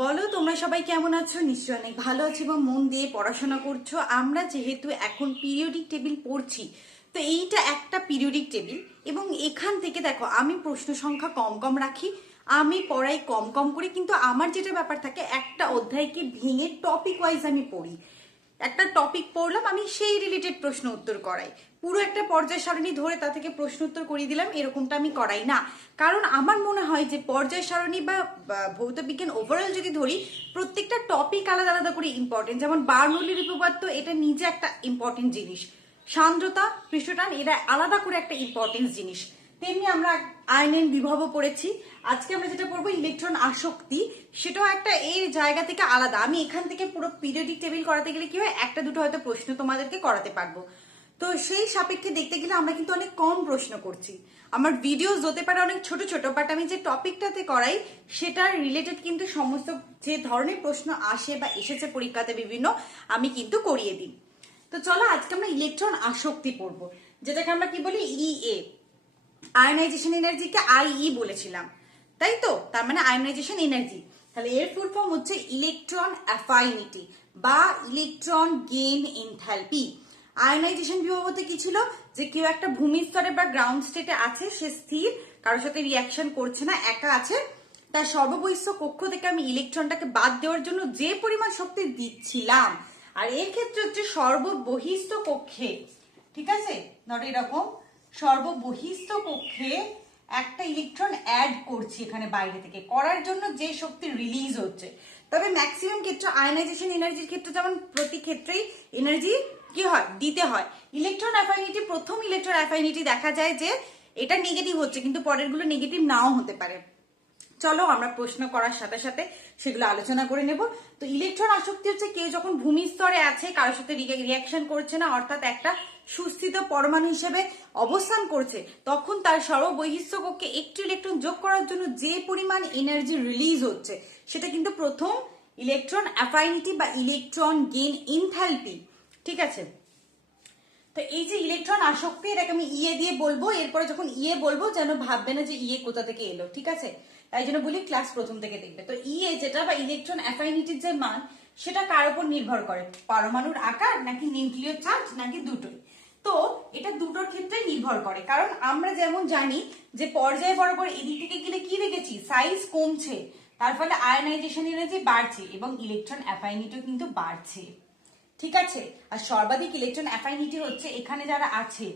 বলো তোমরা সবাই কেমন আছো? নিশ্চয়ই অনেক ভালো আছো এবং মন দিয়ে পড়াশোনা করছো। আমরা যেহেতু এখন পিরিয়ডিক টেবিল পড়ছি, তো এইটা একটা পিরিয়ডিক টেবিল এবং এখান থেকে দেখো আমি প্রশ্ন সংখ্যা কম কম রাখি, আমি পড়াই কম কম করি, কিন্তু আমার যেটা ব্যাপার থাকে একটা অধ্যায়কে ভেঙে টপিক ওয়াইজ আমি পড়ি। একটা টপিক পড়লাম, আমি সেই রিলেটেড প্রশ্ন উত্তর করাই। পুরো একটা পর্যায় সারণী ধরে তা থেকে প্রশ্ন উত্তর করিয়ে দিলাম, এরকমটা আমি করাই না। কারণ আমার মনে হয় যে পর্যায় সারণী বা ভৌত বিজ্ঞান ওভারঅল যদি ধরি, প্রত্যেকটা টপিক আলাদা আলাদা করে ইম্পর্টেন্ট। যেমন বার্নৌলির উপপাদ্য, এটা নিজে একটা ইম্পর্টেন্ট জিনিস। সান্দ্রতা, পৃষ্ঠটান, এটা আলাদা করে একটা ইম্পর্টেন্স জিনিস। তেমনি আমরা আয়নের বিভব পড়েছি। আজকে আমরা যেটা পড়বো ইলেকট্রন আসক্তি, সেটাও একটা এই জায়গা থেকে আলাদা। আমি এখান থেকে পুরো পিরিয়ডিক টেবিল করাতে গেলে কি হয়, একটা দুটো হয়তো প্রশ্ন তোমাদেরকে করাতে পারবো। তো সেই সাপেক্ষে দেখতে গেলে আমরা কিন্তু অনেক কম প্রশ্ন করছি। আমার ভিডিওস হতে পারে অনেক ছোট ছোট, বাট আমি যে টপিকটাতে করাই সেটার রিলেটেড কিন্তু সমস্ত যে ধরনের প্রশ্ন আসে বা এসেছে পরীক্ষাতে বিভিন্ন, আমি কিন্তু করিয়ে দিই। তো চলো আজকে আমরা ইলেকট্রন আসক্তি পড়বো, যেটাকে আমরা কি বলি ইএ। আয়নাইজেশন এনার্জিকে আইই বলেছিলাম, তাই তো? তার মানে আয়নাইজেশন এনার্জি। তাহলে এর ফুল ফর্ম হচ্ছে ইলেকট্রন অ্যাফাইনিটি বা ইলেকট্রন গেইন এনথালপি। আয়নাইজেশন বিভবতে কি ছিল, যে কেউ একটা ভূমি স্তরে বা গ্রাউন্ড স্টেটে আছে, সে স্থির, কারোর সাথে রিয়াকশন করছে না, একা আছে। তার সর্ববহিঃস্থ কক্ষ থেকে আমি ইলেকট্রনটাকে বাদ দেওয়ার জন্য যে পরিমাণ শক্তি দিচ্ছিলাম, আর এর ক্ষেত্রে হচ্ছে সর্ববহিঃস্থ কক্ষে, ঠিক আছে, নট এরকম, সর্ববহিঃস্থ কক্ষে একটা ইলেকট্রন অ্যাড করছি এখানে বাইরে থেকে, করার জন্য যে শক্তি রিলিজ হচ্ছে। তবে ম্যাক্সিমাম ক্ষেত্রে আয়নাইজেশন এনার্জির ক্ষেত্রে যেমন প্রতি ক্ষেত্রেই এনার্জি কি হয়, দিতে হয়। ইলেকট্রন অ্যাফাইনিটি, প্রথম ইলেকট্রন অ্যাফাইনিটি দেখা যায় যে এটা নেগেটিভ হচ্ছে, কিন্তু পরের গুলো নেগেটিভ নাও হতে পারে। চলো আমরা প্রশ্ন করার সাথে সাথে সেগুলো আলোচনা করে নেব। তো ইলেকট্রন আসক্তি হচ্ছে কেউ যখন ভূমি স্তরে আছে, কারোর সাথে রিয়াকশন করছে না, অর্থাৎ একটা সুস্থিত পরমাণু হিসেবে অবস্থান করছে, তখন তার সর্ববহিঃস্থ কক্ষে একটি ইলেকট্রন যোগ করার জন্য যে পরিমাণ এনার্জি রিলিজ হচ্ছে, সেটা কিন্তু প্রথম ইলেকট্রন অ্যাফাইনিটি বা ইলেকট্রন গেইন এনথালপি। ঠিক আছে, তো এই যে ইলেকট্রন আসক্তি, এটাকে আমি ইয়ে দিয়ে বলবো। এরপরে যখন ইয়ে বলবো যেন ভাববে না যে ইয়ে কোথা থেকে এলো, ঠিক আছে? তাই জন্য বলি ক্লাস প্রথম থেকে দেখবে। তো ইয়ে যেটা বা ইলেকট্রন অ্যাফাইনিটির যে মান, সেটা কার উপর নির্ভর করে, পরমাণুর আকার নাকি নিউক্লিয় চার্জ নাকি দুটোই? তো এটা দুটোর ক্ষেত্রে নির্ভর করে, কারণ আমরা যেমন জানি যে পর্যায় বরাবর এদিক থেকে গেলে কি দেখেছি, সাইজ কমছে, তার ফলে আয়নাইজেশন এনার্জি বাড়ছে এবং ইলেকট্রন অ্যাফাইনিটিও কিন্তু বাড়ছে। ঠিক আছে, আর সর্বাধিক ইলেকট্রন অ্যাফাইনিটি হচ্ছে এখানে যারা আছে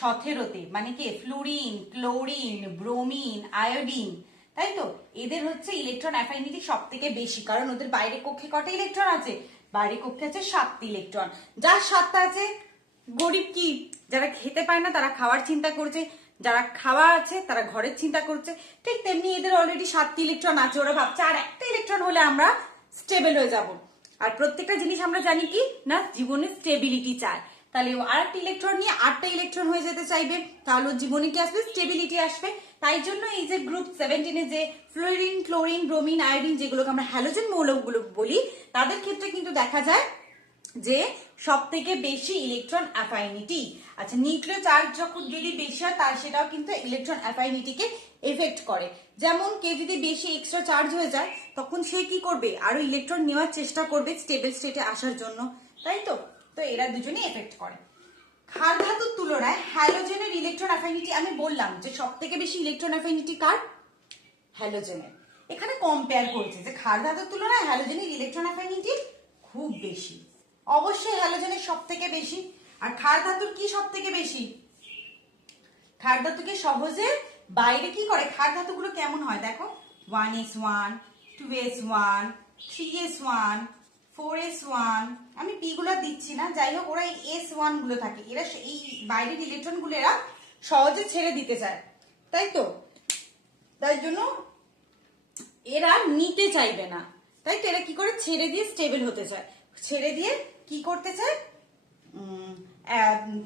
17তে, মানে কি ফ্লুরিন, ক্লোরিন, ব্রোমিন, আয়োডিন, তাই তো? এদের হচ্ছে ইলেকট্রন অ্যাফাইনিটি সব থেকে বেশি, কারণ ওদের বাইরে কক্ষে কটা ইলেকট্রন আছে, বাইরে কক্ষে আছে 7টি ইলেকট্রন। যার 7টা আছে, গরিব কি, যারা খেতে পায় না তারা খাওয়ার চিন্তা করছে, যারা খাওয়া আছে তারা ঘরের চিন্তা করছে। ঠিক তেমনি এদের অলরেডি 7টি ইলেকট্রন আছে, ওরা ভাবছে আর একটা ইলেকট্রন হলে আমরা স্টেবল হয়ে যাব। আর প্রত্যেকটা জিনিস আমরা জানি কি না, জীবনে স্টেবিলিটি চায়। তাহলে ও আরেকটা ইলেকট্রন নিয়ে 8টা ইলেকট্রন হয়ে যেতে চাইবে, তাহলে ওর জীবনে কি আসবে, স্টেবিলিটি আসবে। তাই জন্য এই যে গ্রুপ 17 যে ফ্লোরিন, ক্লোরিন, ব্রোমিন, আয়োডিন, যেগুলোকে আমরা হ্যালোজেন মৌলগুলো বলি, তাদের ক্ষেত্রে কিন্তু দেখা যায় যে সব থেকে বেশি ইলেকট্রন অ্যাফাইনিটি। আচ্ছা, নিউক্লিয় চার্জ যখন যদি বেশি হয়, তার সেটাও কিন্তু ইলেকট্রন অ্যাফাইনিটিকে এফেক্ট করে। যেমন কেউ যদি বেশি এক্সট্রা চার্জ হয়ে যায়, তখন সে কি করবে, আরো ইলেকট্রন নেওয়ার চেষ্টা করবে স্টেবল স্টেটে আসার জন্য, তাই তো? তো এরা দুজনেই এফেক্ট করে। ক্ষার ধাতুর তুলনায় হ্যালোজেনের ইলেকট্রন অ্যাফাইনিটি, আমি বললাম যে সব থেকে বেশি ইলেকট্রন অ্যাফাইনিটি কার, হ্যালোজেনের। এখানে কম্পেয়ার করছে যে ক্ষার ধাতুর তুলনায় হ্যালোজেনের ইলেকট্রন অ্যাফাইনিটি খুব বেশি। অবশ্যই হ্যালোজেনের সব থেকে বেশি। আর ক্ষার ধাতুর কি সব থেকে বেশি, ক্ষার ধাতুকে সহজে বাইরে কি করে, ক্ষার ধাতুগুলো কেমন হয় দেখো, 1s1, 2s1, 3s1, 4s1, আমি পি গুলো দিচ্ছি না, যাই হোক ওরা এই s1 গুলো থাকে, এরা এই বাইরের ইলেকট্রন গুলো এরা সহজে ছেড়ে দিতে চায়, তাই তো? তাই জন্য এরা নিতে চাইবে না, তাই তো? এরা কি করে, ছেড়ে দিয়ে স্টেবল হতে চায়, ছেড়ে দিয়ে কি করতে চায়,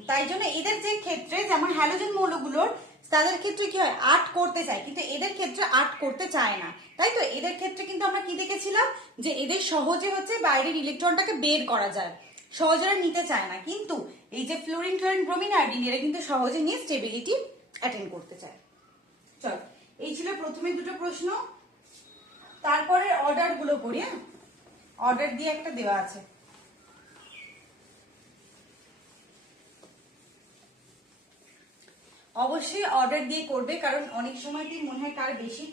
তাই জন্য এদের যে ক্ষেত্রে, যেমন হ্যালোজেন মৌলগুলোর, তাদের ক্ষেত্রে কি হয়, আট করতে চায়, কিন্তু এদের ক্ষেত্রে আট করতে চায় না, তাই তো? এদের ক্ষেত্রে কিন্তু আমরা কি দেখেছিলাম, যে এদের সহজে হচ্ছে বাইরের ইলেকট্রনটাকে বের করা যায়, সহজে নিতে চায় না। কিন্তু এই যে ফ্লোরিন, ক্লোরিন, ব্রোমিন, আয়োডিন, এরা কিন্তু সহজে নিয়ে স্টেবিলিটি অ্যাটেন্ড করতে চায়। চল, এই ছিল প্রথমে দুটো প্রশ্ন। তারপরে অর্ডার গুলো করি। হ্যাঁ, অর্ডার দিয়ে একটা দেওয়া আছে। অবশ্যই অর্ডার দিয়ে করবে, কারণ অনেক সময় কি মনে হয় কার বেশি।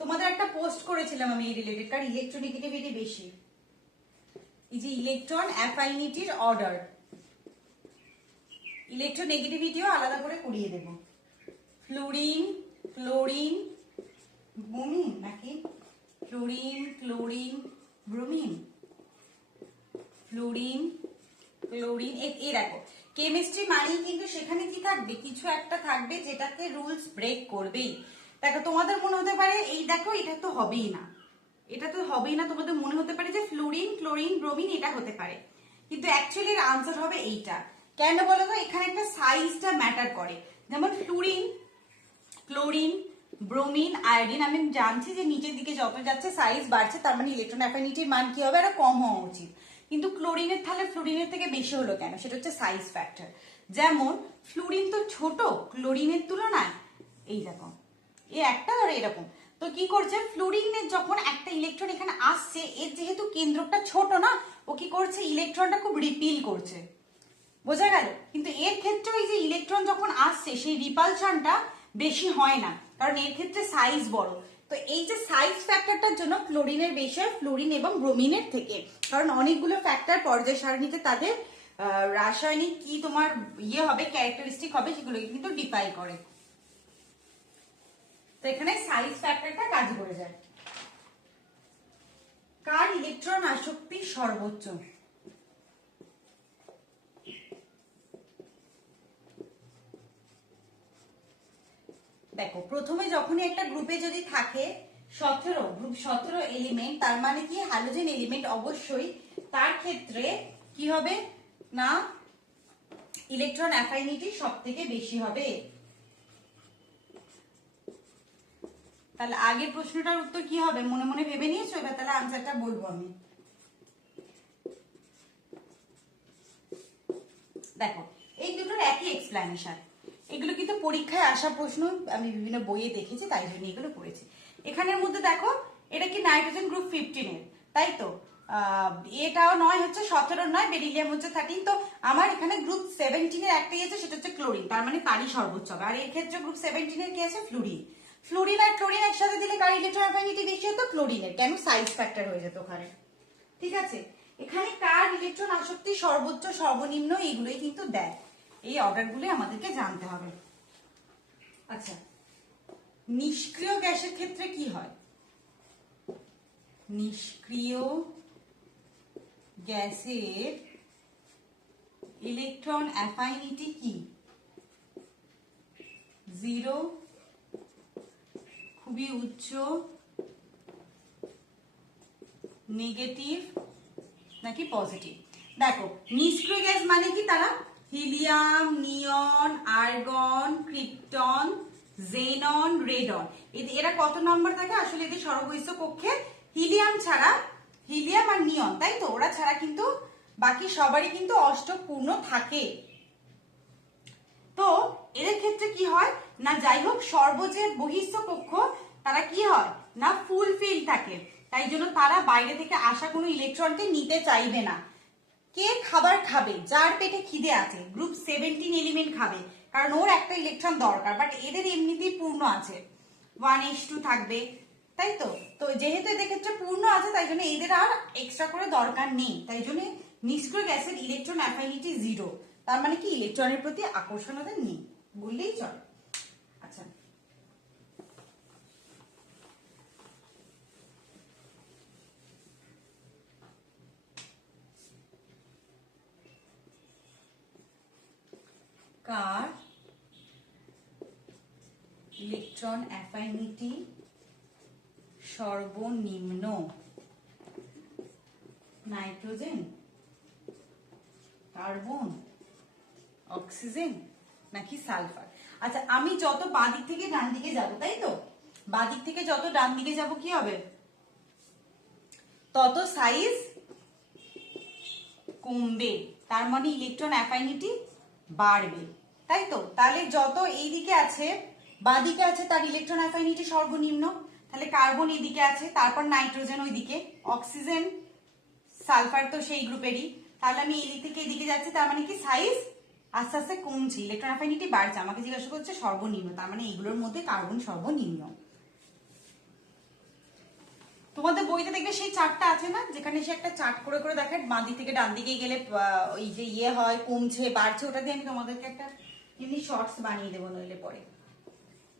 তোমাদের একটা পোস্ট করেছিলাম আমি এই রিলেটেড, কার ইলেকট্রোনেগেটিভিটি বেশি। এই যে ইলেকট্রন অ্যাফাইনিটির অর্ডার, ইলেকট্রোনেগেটিভিটিও আলাদা করে করিয়ে দেব। ফ্লুরিন, ক্লোরিন, ব্রোমিন নাকি fluorine, chlorine, bromine, fluorine, chlorine. এই দেখো কেমিস্ট্রি মানেই কিন্তু সেখানে কি থাকবে, কিছু একটা থাকবে যেটাকে রুলস ব্রেক করবেই। দেখো তোমাদের মনে হতে পারে এই দেখো এটা তো হবেই না, এটা তো হবেই না, তোমাদের মনে হতে পারে যে ফ্লুরিন, ক্লোরিন, ব্রোমিন এটা হতে পারে, কিন্তু অ্যাকচুয়ালি এর আনসার হবে এইটা। কেন বলো তো, এখানে একটা সাইজটা ম্যাটার করে। যেমন ফ্লুরিন, ক্লোরিন, ব্রোমিন, আয়োডিন, আমি জানছি যে নিচের দিকে যত যাচ্ছে সাইজ বাড়ছে, তার মানে ইলেকট্রন অ্যাফিনিটির মান কি হবে, আরো কম হওয়া উচিত। কিন্তু ক্লোরিনের তাহলে ফ্লুরিনের থেকে বেশি হলো কেন, সেটা হচ্ছে সাইজ ফ্যাক্টর। যেমন ফ্লুরিন তো ছোট ক্লোরিনের তুলনায়, এই দেখো এ একটা আর এরকম। তো কি করছে, ফ্লুরিনের যখন একটা ইলেকট্রন এখানে আসছে, এর যেহেতু কেন্দ্রকটা ছোট না, ও কি করছে ইলেকট্রনটা খুব রিপিল করছে, বোঝা গেল। কিন্তু এর ক্ষেত্রে এই যে ইলেকট্রন যখন আসছে সেই রিপালশনটা বেশি হয় না, কারণ এর ক্ষেত্রে সাইজ বড়। তো এই যে সাইজ ফ্যাক্টরটার জন্য ক্লোরিনের বেশি হয় ফ্লোরিন এবং ব্রোমিনের থেকে, কারণ অনেকগুলো ফ্যাক্টর পর্যায় সারণীতে তাদের রাসায়নিক কি তোমার ইয়ে হবে, ক্যারেক্টারিস্টিক হবে, সেগুলো কিন্তু ডিফাই করে। তো এখানে সাইজ ফ্যাক্টরটা কাজ করে যায়। কার ইলেকট্রন আসক্তি সর্বোচ্চ, দেখো প্রথমে যখনই একটা গ্রুপে যদি থাকে 17 গ্রুপ 17 এলিমেন্ট, তার মানে কি হ্যালোজেন এলিমেন্ট, অবশ্যই তার ক্ষেত্রে কি হবে না ইলেকট্রন অ্যাফাইনিটি সব থেকে বেশি হবে। তাহলে আগের প্রশ্নটার উত্তর কি হবে মনে মনে ভেবে নিয়েছো, এবার তাহলে আনসারটা বলবো আমি। দেখো এই দুটোর একই এক্সপ্লেনেশন, এগুলো কিন্তু পরীক্ষায় আসা প্রশ্ন, আমি বিভিন্ন বইয়ে দেখেছি তাই জন্য এগুলো পড়েছি। এখানের মধ্যে দেখো এটা কি নাইট্রোজেন গ্রুপ 15 এর, তাই তো এটাও নয় হচ্ছে 17 নয়, বেরিলিয়াম হচ্ছে 13। তো আমার এখানে গ্রুপ 17 এর একটাই আছে, সেটা হচ্ছে ক্লোরিন, তার মানে তারই সর্বোচ্চ হবে। আর এর ক্ষেত্রে গ্রুপ 17 এর কি আছে, ফ্লুরিন। ফ্লুরিন আর ক্লোরিন একসাথে দিলে কার ইলেকট্রন অ্যাফিনিটি বেশি হতো, ক্লোরিনের, কেন সাইজ ফ্যাক্টর হয়ে যেত ওখানে। ঠিক আছে, এখানে কার ইলেকট্রন আসক্তি সর্বোচ্চ সর্বনিম্ন এইগুলোই কিন্তু দেয়, এই অর্ডারগুলো আমাদেরকে জানতে হবে। আচ্ছা, নিষ্ক্রিয় গ্যাসের ক্ষেত্রে কি হয়, নিষ্ক্রিয় গ্যাসের ইলেকট্রন অ্যাফাইনিটি কি, 0, খুবই উচ্চ, নেগেটিভ নাকি পজিটিভ। দেখো নিষ্ক্রিয় গ্যাস মানে কি, তারা হিলিয়াম, নিয়ন, আর্গন, ক্রিপ্টন, জেনন, রেডন, এরা কত নম্বর থাকে আসলে এদের সরবহিষ্ঠ কক্ষে, হিলিয়াম ছাড়া, হিলিয়াম আর নিয়ন তাই তো, ওরা ছাড়া কিন্তু বাকি সবারই কিন্তু অষ্টক পূর্ণ থাকে। তো এদের ক্ষেত্রে কি হয় না, যাই হোক সর্বজে বহিষ্ঠ কক্ষ তারা কি হয় না ফুলফিল থাকে, তাই জন্য তারা বাইরে থেকে আসা কোনো ইলেকট্রনকে নিতে চাইবে না। কে খাবার খাবে, যার পেটে খিদে আছে গ্রুপ 17 এলিমেন্ট খাবে, কারণ ওর একটা ইলেকট্রন দরকার, বাট এদের এমনিতেই পূর্ণ আছে, 1s2 থাকবে, তাই তো। তো যেহেতু এদের ক্ষেত্রে পূর্ণ আছে তাই জন্য এদের আর এক্সট্রা করে দরকার নেই, তাই জন্য নিষ্ক্রিয় গ্যাসের ইলেকট্রন অ্যাফিনিটি 0, তার মানে কি ইলেকট্রনের প্রতি আকর্ষণ ওদের নেই বললেই চলে। আচ্ছা, কার ইলেকট্রন অ্যাফাইনিটি সর্বনিম্ন, নাইট্রোজেন, কার্বন, অক্সিজেন নাকি সালফার। আচ্ছা, আমি যত বাঁদিক থেকে ডান দিকে যাব, তাই তো বাঁদিক থেকে যত ডান দিকে যাব কি হবে, তত সাইজ কমবে, তার মানে ইলেকট্রন অ্যাফাইনিটি বাড়বে, তাই তো। তাহলে যত এই দিকে আছে বাঁদিকে আছে তার ইলেকট্রন অ্যাফাইনিটি সর্বনিম্ন, তাহলে কার্বন এইদিকে আছে, তারপর নাইট্রোজেন ওইদিকে, অক্সিজেন সালফার তো সেই গ্রুপেরই। তাহলে আমি এই দিক থেকে এদিকে যাচ্ছি, তার মানে কি সাইজ আস্তে আস্তে কমছে, ইলেকট্রন অ্যাফিনিটি বাড়ছে। আমাকে জিজ্ঞাসা করছে সর্বনিম্ন, তার মানে এইগুলোর মধ্যে কার্বন সর্বনিম্ন। তোমাদের বইতে দেখবে সেই চার্টটা আছে না, যেখানে সে একটা চার্ট করে করে দেখে বাঁ দিক থেকে ডান দিকে গেলে ওই যে ইয়ে হয়, কমছে বাড়ছে, ওটা দিয়ে আমি তোমাদেরকে একটা এমনি শর্টস বানিয়ে দেবো, নইলে পরে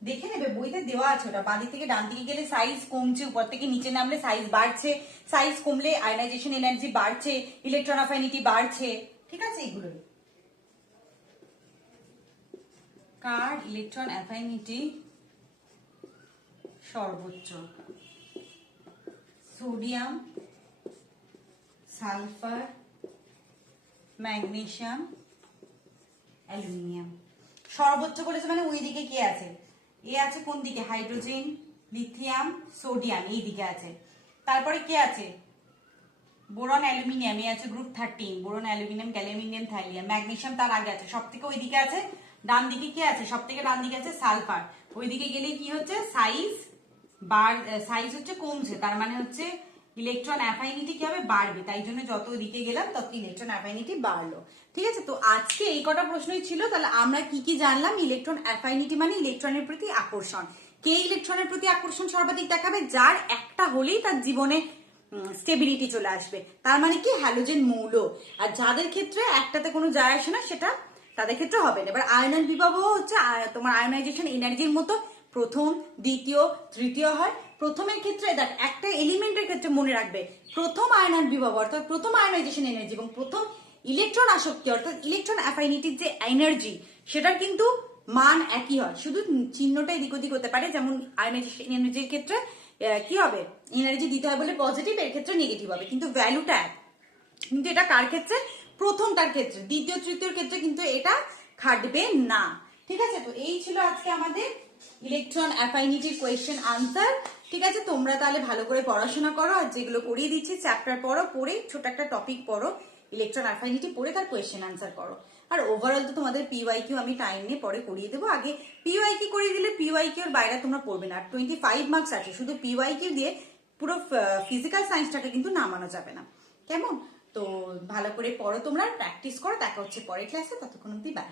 দেখে নেবে, বইতে দেওয়া আছে ওটা। বাঁ দিক থেকে ডান দিকে গেলে সাইজ কমছে, উপর থেকে নিচে নামলে সাইজ বাড়ছে, সাইজ কমলে আয়নাইজেশন এনার্জি বাড়ছে, ইলেকট্রন অ্যাফিনিটি বাড়ছে, ঠিক আছে। এগুলোই কার ইলেকট্রন অ্যাফিনিটি সর্বোচ্চ, সোডিয়াম, সালফার, ম্যাগনেসিয়াম, অ্যালুমিনিয়াম। সর্বোচ্চ বলেছে মানে ওই দিকে কি আছে, এ আছে কোন দিকে, হাইড্রোজেন, লিথিয়াম, সোডিয়াম এই দিকে আছে। তারপরে কি আছে, বোরন, অ্যালুমিনিয়াম, এ আছে group 13, boron, aluminium, gallium, thallium. Magnesium তার আগে আছে, সব থেকে ওইদিকে আছে। ডান দিকে কি আছে, সব থেকে ডান দিকে আছে সালফার। ওইদিকে গেলে কি হচ্ছে, সাইজ হচ্ছে কমছে, তার মানে হচ্ছে ইলেকট্রন অ্যাফাইনিটি কি হবে, বাড়বে। তাই জন্য যত দিকে গেলাম তত ইলেকট্রন অ্যাফাইনিটি বাড়লো, ঠিক আছে। তো আজকে এই কটা প্রশ্নই ছিল। তাহলে আমরা কি কি জানলাম, ইলেকট্রন অ্যাফাইনিটি মানে ইলেকট্রনের প্রতি আকর্ষণ। কে ইলেকট্রনের প্রতি আকর্ষণ সর্বাধিক দেখাবে, যার একটা হলেই তার জীবনে স্টেবিলিটি চলে আসবে, তার মানে কি হ্যালোজেন মৌল। আর যাদের ক্ষেত্রে একটাতে কোনো যায় আসে না, সেটা তাদের ক্ষেত্রে হবে না। এবার আয়নন বিভব হচ্ছে তোমার আয়নাইজেশন এনার্জির মতো প্রথম, দ্বিতীয়, তৃতীয় হয়। প্রথমের ক্ষেত্রে দেখ, একটা এলিমেন্টের ক্ষেত্রে মনে রাখবে, প্রথম আয়নন বিভব অর্থাৎ প্রথম আয়নাইজেশন এনার্জি এবং প্রথম ইলেকট্রন আসক্তি অর্থাৎ ইলেকট্রন অ্যাফাইনিটির যে এনার্জি, সেটার কিন্তু মান একই হয়, শুধু চিহ্নটা এদিক ওদিক হতে পারে। যেমন আয়নাইজেশন এনার্জির ক্ষেত্রে কি হবে, এনার্জি দিতে হয় বলে পজিটিভ, এর ক্ষেত্রে নেগেটিভ হবে, কিন্তু ভ্যালুটা এক। কিন্তু এটা কার ক্ষেত্রে, প্রথমটার ক্ষেত্রে, দ্বিতীয় তৃতীয়র ক্ষেত্রে কিন্তু এটা খাটবে না, ঠিক আছে। তো এই ছিল আজকে আমাদের ইলেকট্রন অ্যাফাইনিটির কোয়েশ্চেন আনসার, ঠিক আছে। তোমরা তাহলে ভালো করে পড়াশোনা করো, আর যেগুলো করিয়ে দিচ্ছি চ্যাপ্টার পড়ো, পড়ে ছোট একটা টপিক পড়ো, ইলেকট্রন অ্যাফাইনিটি পড়ে তার কোয়েশ্চেন আনসার করো। আর ওভারঅল তো তোমাদের পিওয়াইকিউ আমি টাইম নিয়ে পরে করিয়ে দেবো। আগে পিওয়াইকিউ করিয়ে দিলে পিওয়াইকিউর বাইরে তোমরা পড়বে না। আর 25 মার্কস আছে, শুধু পিওয়াইকিউ দিয়ে পুরো ফিজিক্যাল সায়েন্সটাকে কিন্তু নামানো যাবে না, কেমন। তো ভালো করে পড়ো তোমরা, প্র্যাকটিস করো। দেখা হচ্ছে পরের ক্লাসে, ততক্ষণ অব্দি বাই।